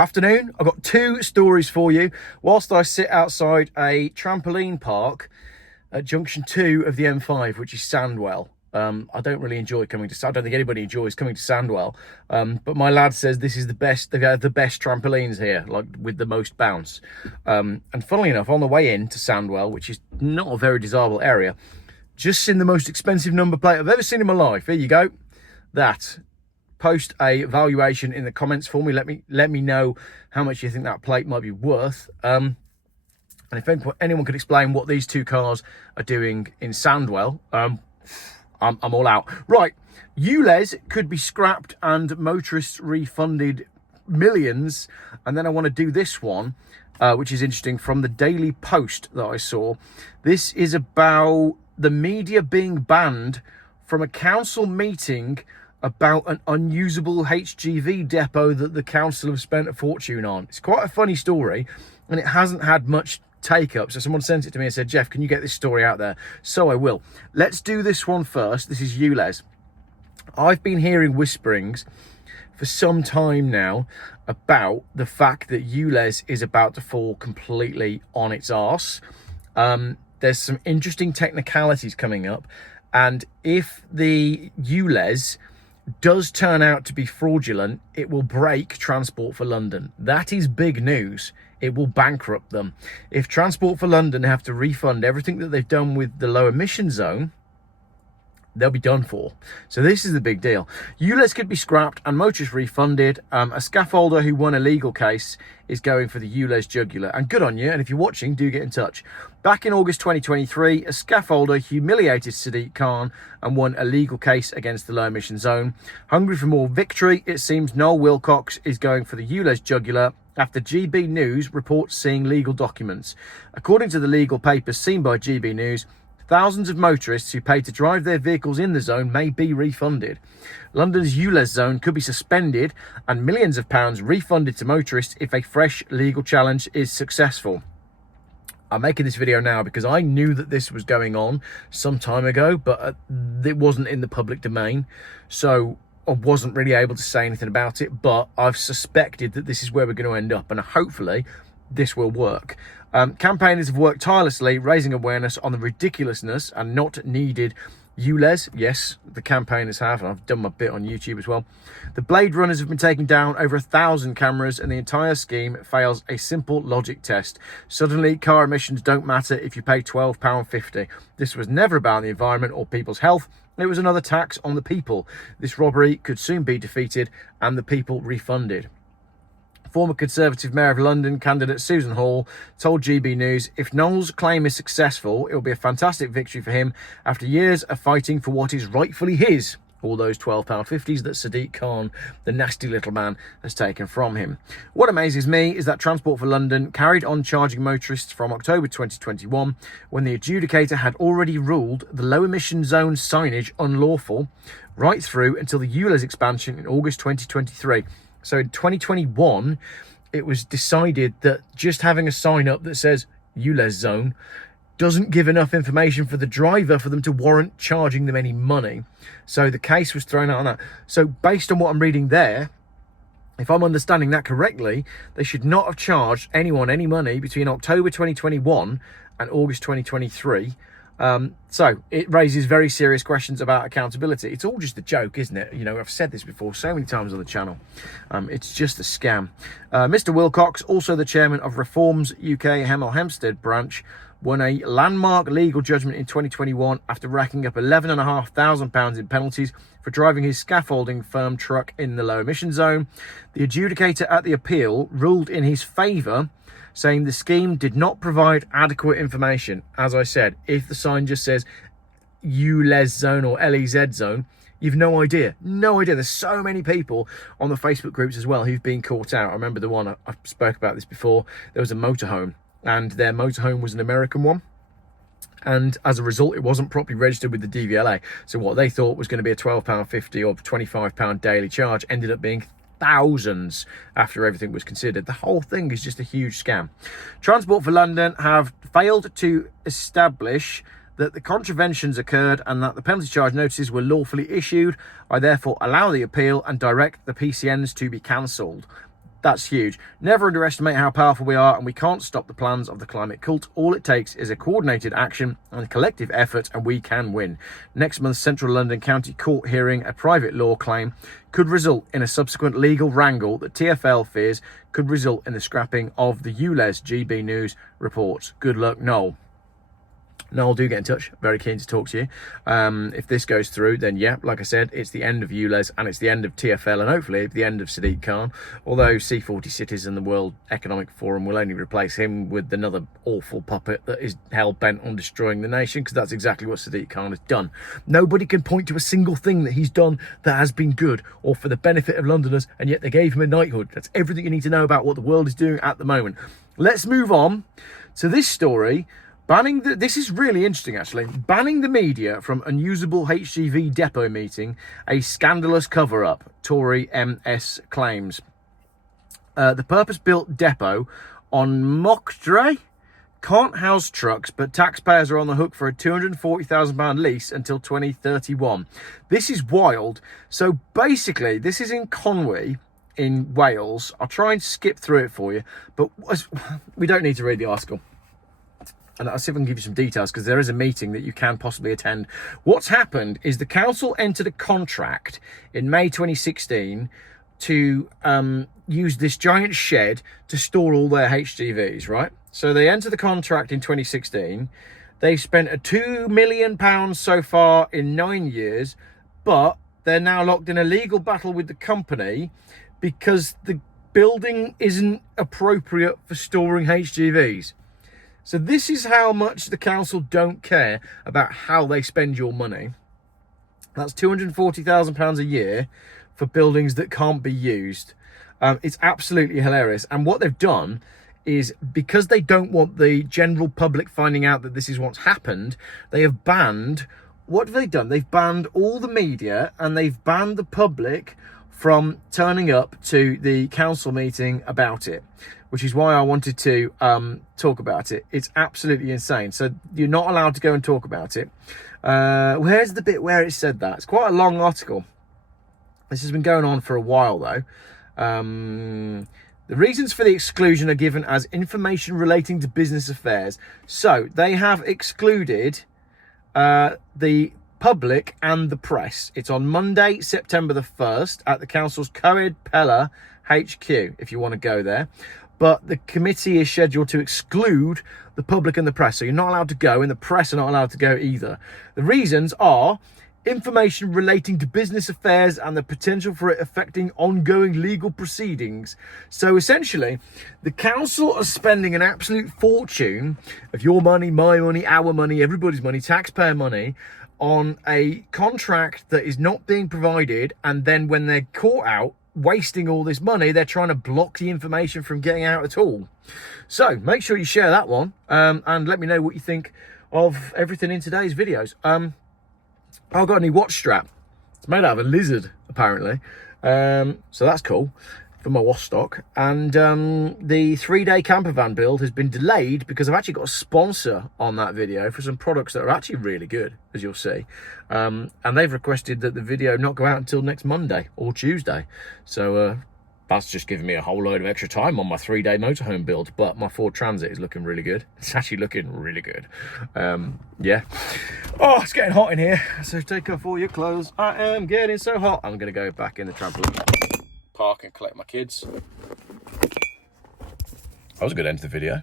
Afternoon, I've got two stories for you. Whilst I sit outside a trampoline park at junction 2 of the M5, which is Sandwell. I don't really enjoy coming to, I don't think anybody enjoys coming to Sandwell, but my lad says this is the best, they've had the best trampolines here, like with the most bounce. And funnily enough, on the way in to Sandwell, which is not a very desirable area, just seen the most expensive number plate I've ever seen in my life. Here you go. That. Post a valuation in the comments for me. Let me know how much you think that plate might be worth. And if anyone could explain what these two cars are doing in Sandwell, I'm all out. Right, ULEZ could be scrapped and motorists refunded millions. And then I want to do this one, which is interesting, from the Daily Post that I saw. This is about the media being banned from a council meeting about an unusable HGV depot that the council have spent a fortune on. It's quite a funny story, and it hasn't had much take up. So someone sent it to me and said, Geoff, can you get this story out there? So I will. Let's do this one first. This is ULEZ. I've been hearing whisperings for some time now about the fact that ULEZ is about to fall completely on its arse. There's some interesting technicalities coming up, and if the ULEZ does turn out to be fraudulent, it will break Transport for London. That is big news. It will bankrupt them. If Transport for London have to refund everything that they've done with the low emission zone, they'll be done for. So this is the big deal. ULEZ could be scrapped and motorists refunded. A scaffolder who won a legal case is going for the ULEZ jugular. And good on you. And if you're watching, do get in touch. Back in August 2023, a scaffolder humiliated Sadiq Khan and won a legal case against the low emission zone. Hungry for more victory, it seems Noel Wilcox is going for the ULEZ jugular after GB News reports seeing legal documents. According to the legal papers seen by GB News, thousands of motorists who pay to drive their vehicles in the zone may be refunded. London's ULEZ zone could be suspended and millions of pounds refunded to motorists if a fresh legal challenge is successful. I'm making this video now because I knew that this was going on some time ago, but it wasn't in the public domain. So I wasn't really able to say anything about it, but I've suspected that this is where we're going to end up, and hopefully this will work. Campaigners have worked tirelessly, raising awareness on the ridiculousness and not needed ULEZ. Yes, the campaigners have, and I've done my bit on YouTube as well. The Blade Runners have been taking down over 1,000 cameras, and the entire scheme fails a simple logic test. Suddenly, car emissions don't matter if you pay £12.50. This was never about the environment or people's health. It was another tax on the people. This robbery could soon be defeated and the people refunded. Former Conservative Mayor of London candidate Susan Hall told GB News, if Noel's claim is successful, it will be a fantastic victory for him after years of fighting for what is rightfully his. All those £12.50s that Sadiq Khan, the nasty little man, has taken from him. What amazes me is that Transport for London carried on charging motorists from October 2021 when the adjudicator had already ruled the low emission zone signage unlawful right through until the ULEZ expansion in August 2023. So in 2021, it was decided that just having a sign up that says ULEZ zone doesn't give enough information for the driver for them to warrant charging them any money. So the case was thrown out on that. So based on what I'm reading there, if I'm understanding that correctly, they should not have charged anyone any money between October 2021 and August 2023. So it raises very serious questions about accountability. It's all just a joke, isn't it? You know, I've said this before so many times on the channel. It's just a scam. Mr. Wilcox, also the chairman of Reform's UK Hemel Hempstead branch, won a landmark legal judgment in 2021 after racking up £11,500 in penalties for driving his scaffolding firm truck in the low emission zone. The adjudicator at the appeal ruled in his favour, saying the scheme did not provide adequate information. As I said, if the sign just says ULEZ zone or LEZ zone, you've no idea. No idea. There's so many people on the Facebook groups as well who've been caught out. I remember the one, I spoke about this before, there was a motorhome, and their motorhome was an American one. And as a result, it wasn't properly registered with the DVLA. So what they thought was going to be a £12.50 or £25 daily charge ended up being thousands after everything was considered. The whole thing is just a huge scam. Transport for London have failed to establish that the contraventions occurred and that the penalty charge notices were lawfully issued. I therefore allow the appeal and direct the PCNs to be cancelled. That's huge. Never underestimate how powerful we are, and we can't stop the plans of the climate cult. All it takes is a coordinated action and collective effort, and we can win. Next month's Central London County Court hearing a private law claim could result in a subsequent legal wrangle that TFL fears could result in the scrapping of the ULEZ, GB News reports. Good luck, Noel. Noel, do get in touch. Very keen to talk to you. If this goes through, then yeah, like I said, it's the end of ULEZ and it's the end of TFL and hopefully the end of Sadiq Khan. Although C40 Cities and the World Economic Forum will only replace him with another awful puppet that is hell-bent on destroying the nation, because that's exactly what Sadiq Khan has done. Nobody can point to a single thing that he's done that has been good or for the benefit of Londoners, and yet they gave him a knighthood. That's everything you need to know about what the world is doing at the moment. Let's move on to this story. This is really interesting, actually. Banning the media from unusable HGV depot meeting, a scandalous cover-up, Tory MS claims. The purpose-built depot on Mockdray can't house trucks, but taxpayers are on the hook for a £240,000 lease until 2031. This is wild. So basically, this is in Conwy, in Wales. I'll try and skip through it for you, but we don't need to read the article. And I'll see if I can give you some details, because there is a meeting that you can possibly attend. What's happened is the council entered a contract in May 2016 to use this giant shed to store all their HGVs, right? So they entered the contract in 2016. They've spent a £2 million so far in 9 years, but they're now locked in a legal battle with the company because the building isn't appropriate for storing HGVs. So this is how much the council don't care about how they spend your money. That's £240,000 a year for buildings that can't be used. It's absolutely hilarious. And what they've done is, because they don't want the general public finding out that this is what's happened, they have banned, what have they done? They've banned all the media and they've banned the public from turning up to the council meeting about it, which is why I wanted to talk about it. It's absolutely insane. So you're not allowed to go and talk about it. Where's the bit where it said that? It's quite a long article. This has been going on for a while, though. The reasons for the exclusion are given as information relating to business affairs. So they have excluded the public and the press. It's on Monday, September the 1st at the council's Coed Pella HQ, if you want to go there. But the committee is scheduled to exclude the public and the press. So you're not allowed to go, and the press are not allowed to go either. The reasons are information relating to business affairs and the potential for it affecting ongoing legal proceedings. So essentially, the council are spending an absolute fortune of your money, my money, our money, everybody's money, taxpayer money, on a contract that is not being provided, and then when they're caught out wasting all this money, they're trying to block the information from getting out at all. So make sure you share that one, and let me know what you think of everything in today's videos. I've got a new watch strap. It's made out of a lizard, apparently, so that's cool for my wash stock. And the 3-day camper van build has been delayed because I've actually got a sponsor on that video for some products that are actually really good, as you'll see. And they've requested that the video not go out until next Monday or Tuesday. So that's just giving me a whole load of extra time on my 3-day motorhome build. But my Ford Transit is looking really good. It's actually looking really good. Yeah. Oh, it's getting hot in here. So take off all your clothes. I am getting so hot. I'm going to go back in the trampoline park and collect my kids. That was a good end to the video.